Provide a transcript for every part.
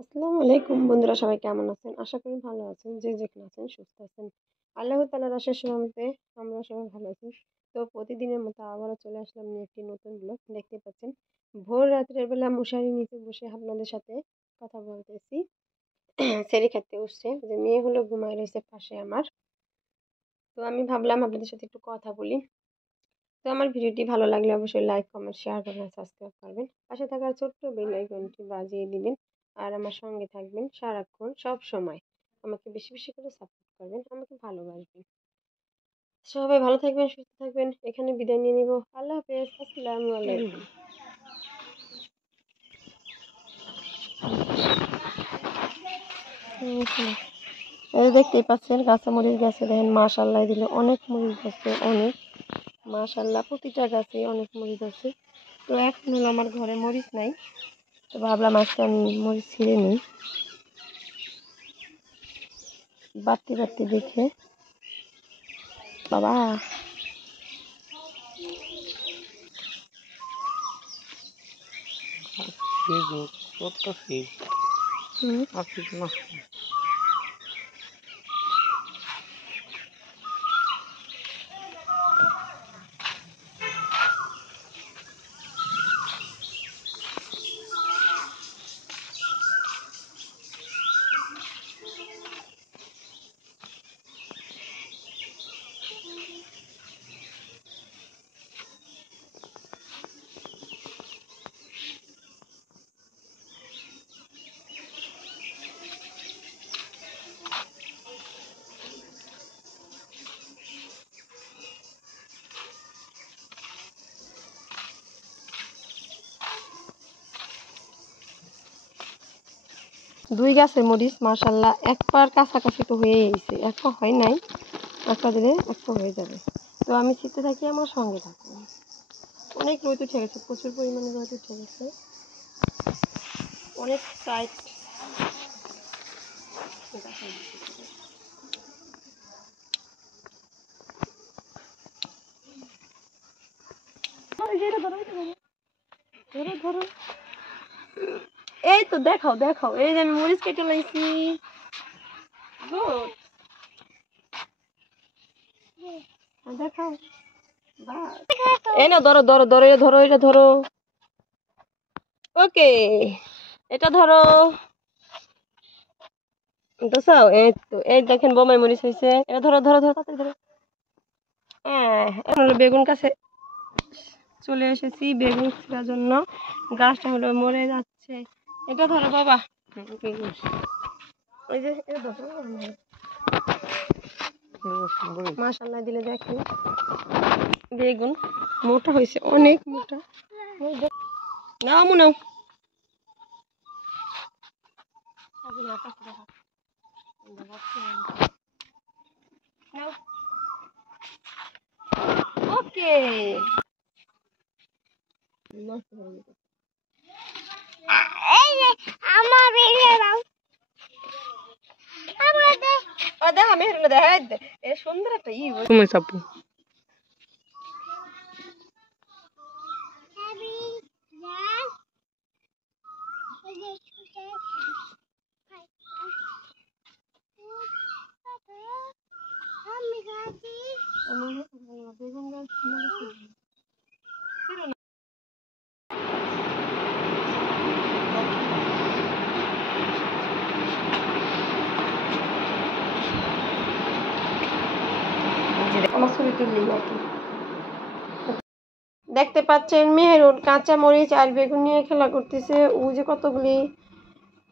আসসালামু আলাইকুম বন্ধুরা, সবাই কেমন আছেন? আশা করি ভালো আছেন। যে যেখানে আছেন সুস্থ আছেন। আল্লাহ তাআলার অশেষ রহমতে আমরা সবাই ভালো আছি। তো প্রতিদিনের মতো আবারও চলে আসলাম নিয়ে একটি নতুন ব্লগ। দেখতে পাচ্ছেন ভোর রাত্রের বেলা মশারির নিচে বসে আপনাদের সাথে কথা বলতেছি। সেরি খেতে উঠছে, যে মেয়ে হলো ঘুমায় রয়েছে পাশে আমার। তো আমি ভাবলাম আপনাদের সাথে একটু কথা বলি। তো আমার ভিডিওটি ভালো লাগলে অবশ্যই লাইক, কমেন্ট, শেয়ার করবেন, সাবস্ক্রাইব করবেন। পাশে থাকার ছোট্ট বেল আইকনটি বাজিয়ে দিবেন। আর আমার সঙ্গে থাকবেন সারাক্ষণ সব সময়। আমাকে বেশি বেশি করে সাপোর্ট করবেন, আমাকে ভালোবাসবেন। সবাই ভালো থাকবেন, সুস্থ থাকবেন। এখানে বিদায় নিয়ে নিব। আল্লাহ হাফেজ। আসসালামু আলাইকুম। এই দেখতেই পাচ্ছেন কাঁচা মরিচ গাছে দেখেন মাশাআল্লাহ দিলে অনেক মরিচ আছে, অনেক মাশাআল্লাহ প্রতিটা গাছে অনেক মরিচ আছে। তো এখন হলো আমার ঘরে মরিচ নাই, তো ভাবলাম আজকে আমি মরিচ ছিঁড়ে নিই বাড়তি বাড়তি দেখে। বাবা দুই গাছের মরিচ মাশাআল্লাহ এক পার কাছাকাছি তো হয়ে গেছে, এক পা হয় নাই, এক পা দিলে এক পা হয়ে যাবে। তো আমি ছিটতে থাকি, আমার সঙ্গে থাকুন। অনেক রোদ উঠে গেছে, প্রচুর পরিমাণে রোদ উঠে গেছে, অনেক টাইট। ধরো ধরো, এই তো দেখাও দেখাও, এই যে আমি মরিচ কেটে লাইছি। গুড, দেখাও। এই না, ধরো ধরো ধরো, এটা ধরো, এটা ধরো। ওকে, এটা ধরো। দোসাও এই তো, এই দেখেন বোমাই মরিচ হয়েছে। এটা ধরো ধরো ধরো, তাড়াতাড়ি ধরো। হ্যাঁ, এখন হলো বেগুন গাছে চলে এসেছি বেগুন ছিঁড়ার জন্য। গাছটা হলো মরে যাচ্ছে। এটা ধরো বাবা। ওই যে এটা ধরো। মাশাআল্লাহ দিলে দেখেন বেগুন মোটা হয়েছে, অনেক মোটা। নাও নাও, ওকে। সুন্দর একটা চাপু। বেগুন গাছ আমার ছবি তুললি আর কি। দেখতে পাচ্ছেন মেহেরুন কাঁচা মরিচ আর বেগুন নিয়ে খেলা করতেছে। ও যে কতগুলি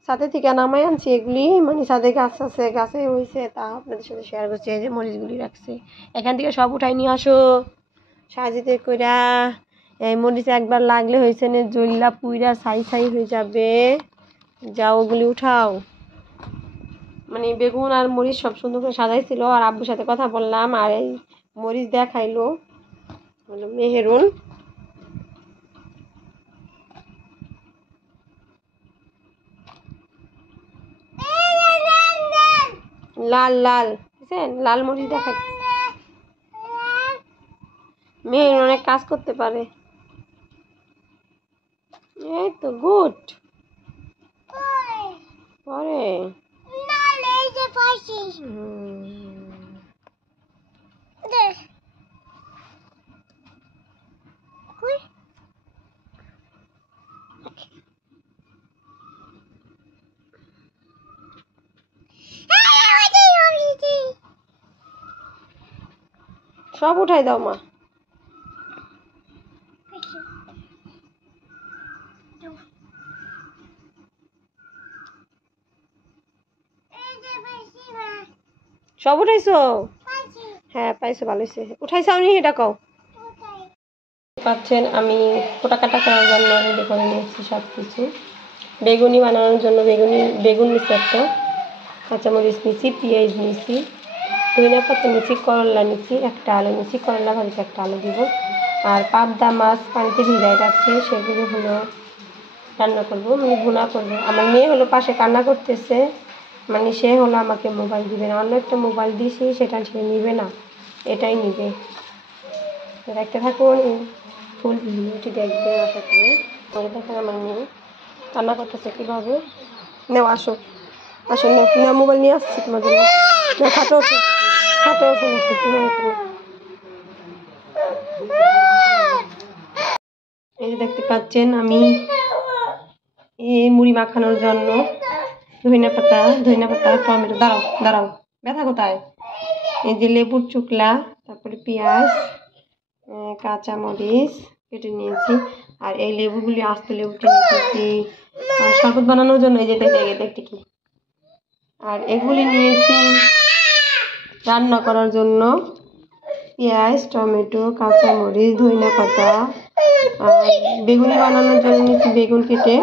ছাদে থেকে নামাই আনছি, এগুলি মানে ছাদে গাছ আছে, গাছে হয়েছে, তা আপনাদের সাথে শেয়ার করছি। এই যে মরিচগুলি রাখছে, এখান থেকে সব উঠাই নিয়ে আসো সাজিতে কইরা। এই মরিচ একবার লাগলে হয়েছে না, জল্লা পুইরা ছাই ছাই হয়ে যাবে। যাও ওগুলি উঠাও। মানে বেগুন আর মরিচ সব সুন্দর করে সাজাইছিল, আর আব্বুর সাথে কথা বললাম, আর এই মরিচ দেখাইলো হলো মেহেরুন। লাল লাল, বুঝছেন, লাল মরিচ দেখাই। মেহেরুন অনেক কাজ করতে পারে। এই তো গুড। পরে সব উঠাই দাও মা। সব উঠাইছো? হ্যাঁ পাইছো, ভালো হয়েছে। উঠাইছো আমি এটা কও। পাচ্ছেন আমি কোটা কাটা করার জন্য রেডি করে নিয়েছি সব কিছু। বেগুনি বানানোর জন্য বেগুন নিচ্ছি, একটা কাঁচামরিচ নিচ্ছি, পেঁয়াজ নিচ্ছি, ধনিয়া পাতা নিচ্ছি, করলা নিচ্ছি, একটা আলু নিচ্ছি, করলা ভাজিতে একটা আলু দিব। আর পাবদা মাছ পানিতে ভিজাই রাখছে, সেগুলো হলো রান্না করবো, মানে ভুনা করবো। আমার মেয়ে হলো পাশে কান্না করতেছে, মানে সে হলো আমাকে মোবাইল দিবে না। অন্য একটা মোবাইল দিয়েছি, সেটা সে নিবে না, এটাই নিবে। দেখতে থাকুন, ফুল ভিডিওটি দেখবে আশা করি। পরে দেখেন আমার মেয়ে কান্না করতেছে কীভাবে। নেও আসো, আসো না, মোবাইল নিয়ে আসছি তোমার জন্য। খাটো ওঠো, খাটো ওঠো, এই যে দেখতে পাচ্ছেন আমি এই মুড়ি মাখানোর জন্য ধনিয়া পাতা, টমেটো, দাঁড়াও দাঁড়াও, ব্যথা কোথায়? এই যে লেবুর চুকলা, তারপরে পেঁয়াজ, কাঁচামরিচ কেটে নিয়েছি। আর এই লেবুগুলি আস্ত লেবুটি নিয়েছি শরবত বানানোর জন্য। এই যে দেখতে কি, আর এগুলি নিয়েছি রান্না করার জন্য পেঁয়াজ, টমেটো, কাঁচামরিচ, ধনিয়া পাতা। আর বেগুনি বানানোর জন্য নিয়েছি বেগুন কেটে।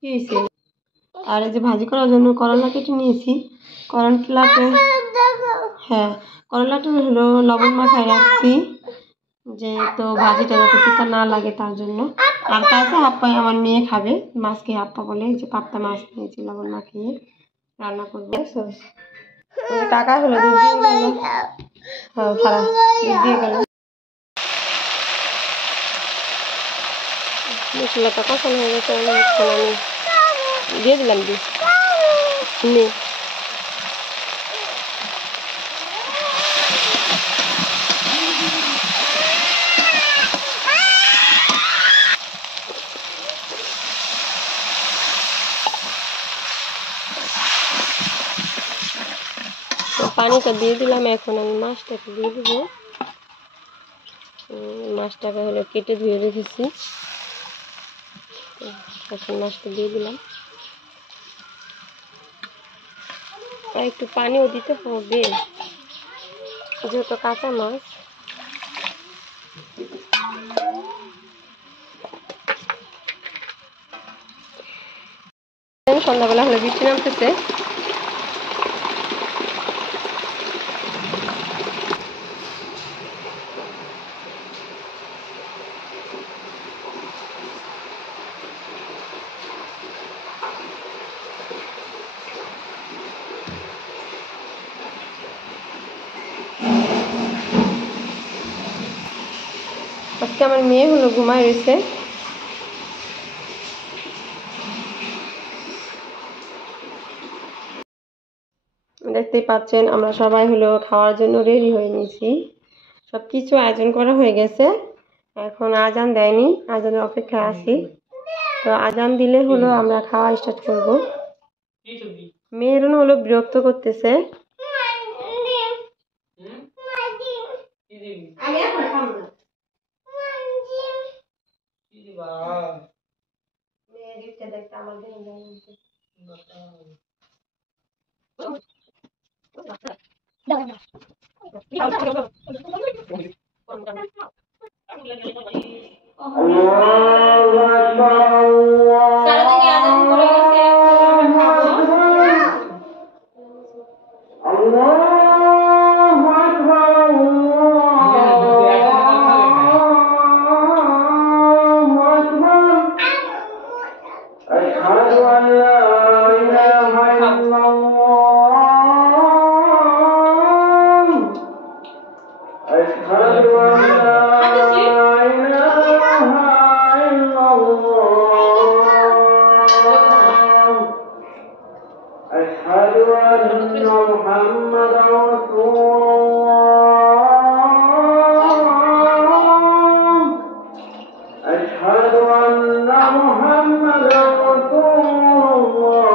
কি হয়েছে? আর এই যে ভাজি করার জন্য করলা কেটে নিয়েছি। করলাতে, হ্যাঁ করলাটা হলো লবণ মাখায় রাখছি, যে তো ভাজিটা যাতে তিতা না লাগে তার জন্য। আর কাঁচা হাপ্পা আমার মেয়ে খাবে, মাছকে হাপ্পা বলে। যে পাপ্তা মাছ নিয়েছি লবণ মাখিয়ে রান্না করবো। কাকা হলো দুধ দিয়ে গেল, হ্যাঁ খারাপ দুধ দিয়ে গেল। মশলাটা কষানো হয়ে গেছে, আমি দিয়ে দিলাম নেই। পানিটা দিয়ে দিলাম, এখন আমি মাছটাকে দিয়ে দেবো। মাছটাকে হলো কেটে ধুয়ে রেখেছি, এখন মাছটা দিয়ে দিলাম। আর একটু পানিও দিতে হবে, যেহেতু কাঁচা মাছ। সন্ধ্যাবেলা হলে বৃষ্টি নামতেছে। আজকে আমার মেয়ে হলো ঘুমায় রয়েছে। দেখতেই পাচ্ছেন আমরা সবাই হলো খাওয়ার জন্য রেডি হয়ে নিয়েছি, সব কিছু আয়োজন করা হয়ে গেছে। এখন আজান দেয়নি, আজানের অপেক্ষায় আছি। তো আজান দিলে হলো আমরা খাওয়া স্টার্ট করব। মেয়ের হলো বিরক্ত করতেছে। أشهد أن محمدا رسول الله أشهد أن محمدا رسول الله